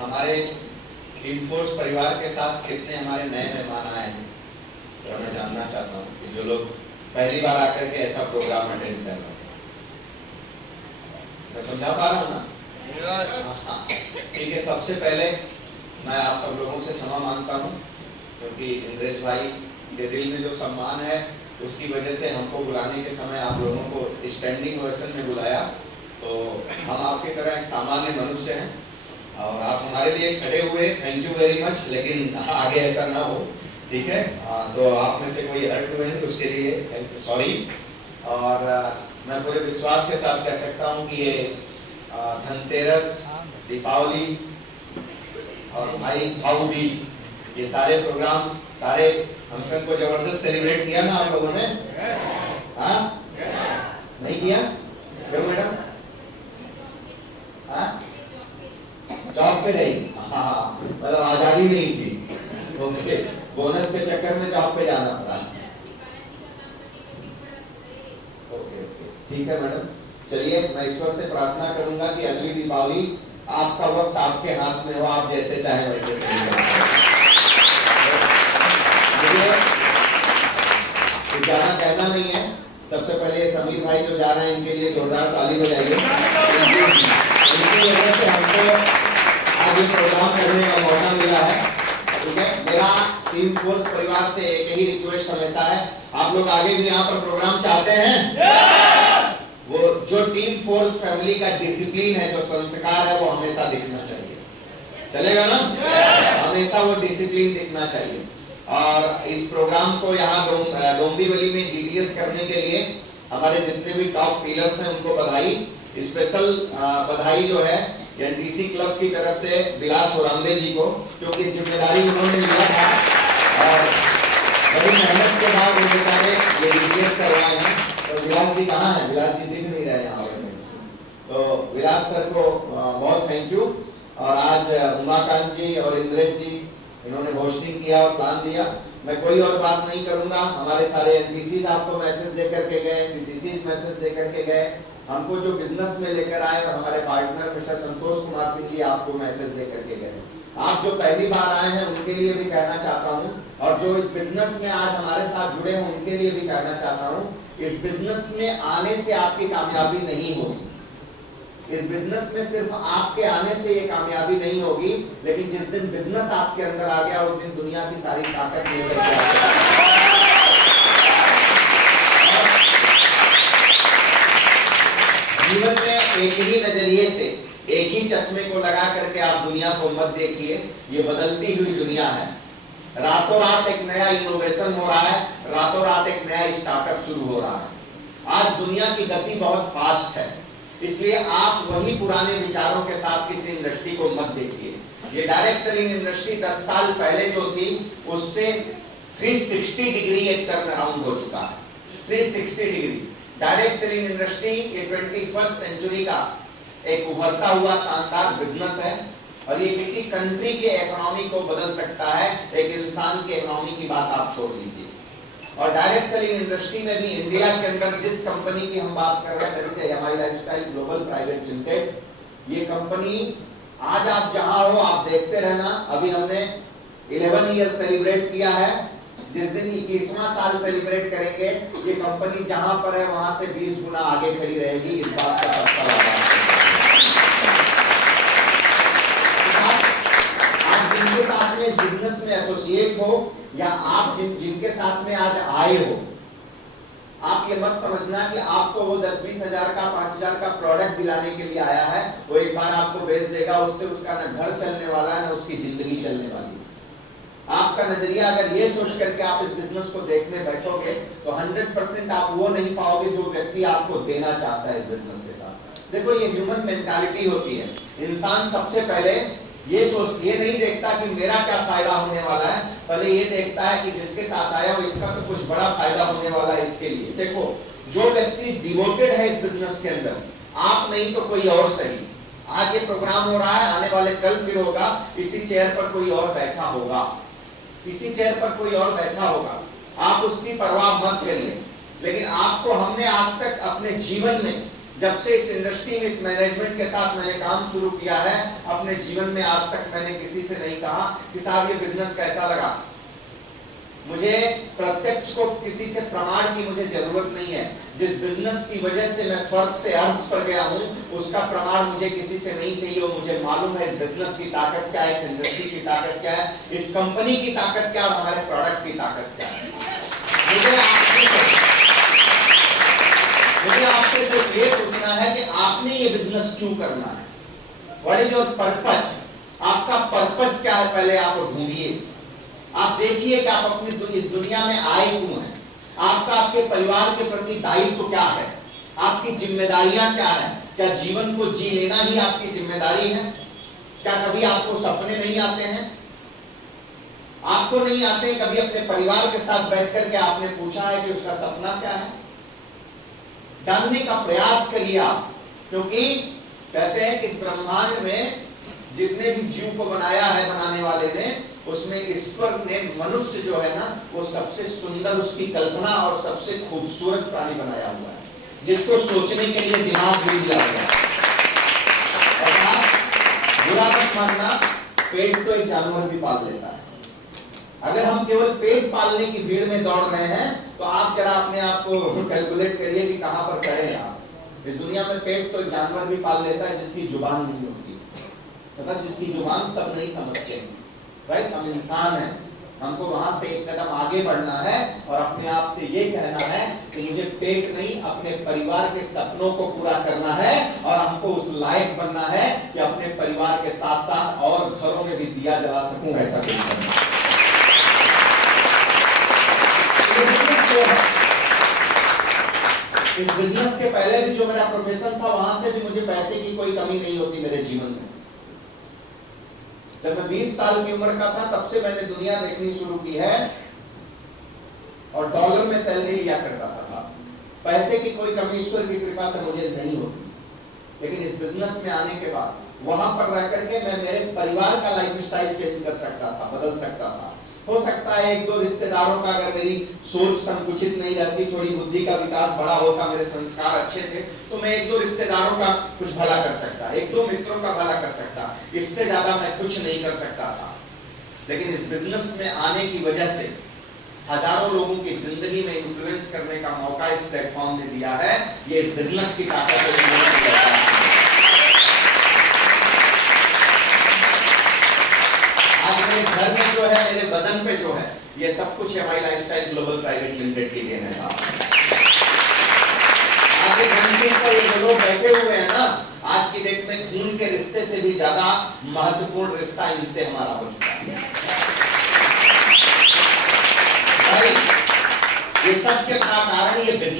हमारे team force परिवार के साथ कितने हमारे नए मेहमान आए हैं, तो मैं जानना चाहता हूँ कि जो लोग पहली बार आकर के ऐसा प्रोग्राम अटेंड कर रहे हैं। मैं समझा पा रहा हूँ ना? हाँ, ठीक है। सबसे पहले मैं आप सब लोगों से क्षमा मांगता हूँ, क्योंकि इंद्रेश भाई के दिल में जो सम्मान है उसकी वजह से हमको बुलाने के समय आप लोगों को स्टैंडिंग ओवेशन में बुलाया। तो हम आपकी तरह एक सामान्य मनुष्य हैं और आप हमारे लिए खड़े हुए, थैंक यू वेरी मच। लेकिन आगे ऐसा ना हो, ठीक है? तो आप में से कोई हर्ट हुए हैं तो उसके लिए सॉरी। और मैं पूरे विश्वास के साथ कह सकता हूँ कि ये धनतेरस, दीपावली और भाऊ बीज, ये सारे प्रोग्राम, सारे फंक्शन को जबरदस्त सेलिब्रेट किया ना आप लोगों ने? हाँ, नहीं किया? क्यों मैडम? हाँ, जॉब पे रही? हाँ, मतलब आजादी नहीं थी। ओके, बोनस के चक्कर में जॉब पे जाना पड़ा। ओके, ठीक है मैडम। चलिए, मैं ईश्वर से प्रार्थना करूंगा कि अगली दीपावली आपका वक्त आपके हाथ में हो, आप जैसे चाहे वैसे मुझे ज्यादा कहना नहीं है। सबसे पहले ये समीर भाई जो जा रहे हैं, इनके लिए जोरदार ताली बजाइए। इनकी वजह से हमको आज ये प्रोग्राम करने का मौका मिला है, ठीक है? मेरा टीम फोर्स परिवार से एक ही रिक्वेस्ट हमेशा है, आप लोग आगे भी यहाँ पर प्रोग्राम चाहते हैं? वो जो टीम फोर्स फैमिली का डिसिप्लिन है, जो संस्कार है, वो हमेशा दिखना चाहिए। चलेगा ना? हमेशा वो डिसिप्लिन दिखना चाहिए। और इस प्रोग्राम को यहाँ डोंबिवली में जीडीएस करने के लिए हमारे जितने भी टॉप पिलर्स हैं उनको बधाई। स्पेशल बधाई जो है एनटीसी क्लब की तरफ से विलास होरांबे जी को, क्योंकि जिम्मेदारी उन्होंने लिया था और बड़ी मेहनत के बाद वो बेचारे ये जीडीएस करवाए हैं। तो विलास जी कहाँ है? विलास जी दिख नहीं रहे यहाँ पर। तो विलास सर को बहुत थैंक यू। और आज उमाकांत जी और इंद्रेश जी, इन्होंने होस्टिंग किया और प्लान दिया। मैं कोई और बात नहीं करूंगा। हमारे सारे एनटीसीज आपको मैसेज देकर के गए, सीटीसीज मैसेज देकर के गए, हमको जो बिजनेस में लेकर आए, और हमारे पार्टनर मिस्टर संतोष कुमार सिंह जी आपको मैसेज देकर के गए। आप जो पहली बार आए हैं उनके लिए भी कहना चाहता हूं, और जो इस बिजनेस में आज हमारे साथ जुड़े हैं उनके लिए भी कहना चाहता हूं, इस बिजनेस में आने से आपकी कामयाबी नहीं होगी। इस बिजनेस में सिर्फ आपके आने से ये कामयाबी नहीं होगी, लेकिन जिस दिन बिजनेस आपके अंदर आ गया उस दिन दुनिया की सारी ताकत निकल जाएगी। जीवन में एक ही नजरिए से, एक ही चश्मे को लगा करके आप दुनिया को मत देखिए। ये बदलती हुई दुनिया है। रातों रात एक नया इनोवेशन हो रहा है, रातों रात एक नया स्टार्टअप शुरू हो रहा है। आज दुनिया की गति बहुत फास्ट है, इसलिए आप वही पुराने विचारों के साथ किसी इंडस्ट्री को मत देखिए। ये डायरेक्ट सेलिंग इंडस्ट्री 10 साल पहले जो थी उससे 360 डिग्री एक टर्न अराउंड हो चुका है। 360 डिग्री डायरेक्ट सेलिंग इंडस्ट्री ये 21st सेंचुरी का एक उभरता हुआ शानदार बिजनेस है, और ये किसी कंट्री के इकोनॉमी को बदल सकता है। एक इंसान के इकोनॉमी की बात आप छोड़ दीजिए। और डायरेक्ट सेलिंग इंडस्ट्री में भी इंडिया के अंदर जिस कंपनी की हम बात कर रहे हैं, जैसे MI lifestyle global private limited, ये कंपनी आज आप जहां हो आप देखते रहना। अभी हमने 11 ईयर सेलिब्रेट किया है। जिस दिन 21वां साल सेलिब्रेट करेंगे, ये कंपनी जहां पर है वहां से 20 गुना आगे खड़ी रहेगी। इस बात का पता आप जिनके साथ में बिजनेस में एसोसिएट हो, या आप जिनके साथ में आज आए हो, आप ये मत समझना कि आपको वो 10-20 हजार का, 5,000 का प्रोडक्ट दिलाने के लिए आया है। वो एक बार आपको बेच देगा, उससे उसका न घर चलने वाला है, न उसकी जिंदगी चलने वाली है। आपका नजरिया अगर ये सोच करके आप इस बिजनेस को देखने बैठोगे तो 100% आप वो नहीं पाओगे जो व्यक्ति आपको देना चाहता है इस बिजनेस के साथ। देखो, ये ह्यूमन मेंटालिटी होती है। इंसान सबसे पहले ये नहीं देखता कि मेरा क्या फायदा होने वाला है, पहले ये देखता है कि जिसके साथ आया हो इसका तो कुछ बड़ा फायदा होने वाला है इसके लिए। देखो, जो व्यक्ति डिवोटेड है इस बिजनेस के अंदर, आप नहीं तो कोई और सही। आज ये प्रोग्राम हो रहा है, आने वाले कल फिर होगा, इसी चेयर पर कोई और बैठा होगा, इसी चेयर पर कोई और बैठा होगा। आप उसकी परवाह मत करिए। लेकिन आपको हमने आज तक अपने जीवन में जब से इस इंडस्ट्री में इस मैनेजमेंट के साथ मैंने काम शुरू किया है, अपने जीवन में आज तक मैंने किसी से नहीं कहा कि साहब ये बिजनेस कैसा लगा। मुझे प्रत्यक्ष को किसी से प्रमाण की मुझे जरूरत नहीं है। जिस बिजनेस की वजह से मैं फर्श से अर्श पर गया हूं, उसका प्रमाण मुझे किसी से नहीं चाहिए। और मुझे मालूम है इस बिजनेस की ताकत क्या है, इस इंडस्ट्री की ताकत क्या है, इस कंपनी की ताकत क्या है, हमारे प्रोडक्ट की ताकत क्या है। मुझे आपसे सिर्फ ये पूछना है कि आपने ये बिजनेस क्यों करना है। What is your purpose? आपका पर्पज क्या है, पहले आप ढूंढिए। आप देखिए कि आप अपनी इस दुनिया में आए क्यों हैं। आपका आपके परिवार के प्रति दायित्व क्या है, आपकी जिम्मेदारियां क्या है। क्या जीवन को जी लेना ही आपकी जिम्मेदारी है? क्या कभी आपको सपने नहीं आते हैं? आपको नहीं आते? कभी अपने परिवार के साथ बैठ करके आपने पूछा है कि उसका सपना क्या है? जानने का प्रयास करिए आप, क्योंकि कहते हैं कि इस ब्रह्मांड में जितने भी जीव को बनाया है बनाने वाले ने, उसमें ईश्वर ने मनुष्य जो है ना, वो सबसे सुंदर उसकी कल्पना और सबसे खूबसूरत प्राणी बनाया हुआ है, जिसको सोचने के लिए दिमाग भी दिया गया है। बुरा मत मानना, पेट तो एक जानवर भी पाल लेता है। अगर हम केवल पेट पालने की भीड़ में दौड़ रहे हैं, तो आप जरा अपने आप को कैलकुलेट करिए कि कहां पर खड़े हैं आप। इस दुनिया में पेट तो एक जानवर भी पाल लेता है जिसकी जुबान नहीं होती, मतलब जिसकी जुबान सब नहीं समझते हैं। राइट, हम इंसान हैं, हमको वहां से एक कदम आगे बढ़ना है और अपने आप से ये कहना है कि मुझे पेट नहीं, अपने परिवार के सपनों को पूरा करना है। और हमको उस लायक बनना है कि अपने परिवार के साथ साथ और घरों में भी दिया जला सकूं, ऐसा कुछ करना है। इस बिजनेस के पहले भी जो मेरा प्रोफेशन था, वहां से भी मुझे पैसे की कोई कमी नहीं होती मेरे जीवन में। जब मैं 20 साल की उम्र का था, तब से मैंने दुनिया देखनी शुरू की है और डॉलर में सैलरी लिया करता था। पैसे की कोई कमी ईश्वर की कृपा से मुझे नहीं होती। लेकिन इस बिजनेस में आने के बाद वहां पर रह करके मैं मेरे परिवार का लाइफस्टाइल चेंज कर सकता था, बदल सकता था। हो सकता है एक दो रिश्तेदारों का, अगर मेरी सोच संकुचित नहीं रहती, थोड़ी बुद्धि का विकास बड़ा होता, मेरे संस्कार अच्छे थे, तो मैं एक दो रिश्तेदारों का कुछ भला कर सकता, एक दो मित्रों का भला कर सकता। इससे ज्यादा मैं कुछ नहीं कर सकता था। लेकिन इस बिजनेस में आने की वजह से हजारों लोगों की जिंदगी में इन्फ्लुएंस करने का मौका इस प्लेटफॉर्म ने दिया है। ये इस बिजनेस की ताकत है। मेरे घर में जो है, मेरे बदन पे जो है, ये सब कुछ हमारी लाइफस्टाइल ग्लोबल प्राइवेट लिमिटेड की देन है साहब। आज ये लोग बैठे हुए हैं ना, आज की डेट में खून के रिश्ते से भी ज्यादा महत्वपूर्ण रिश्ता इनसे हमारा हो चुका है। ये सब के कारण ये बिजनेस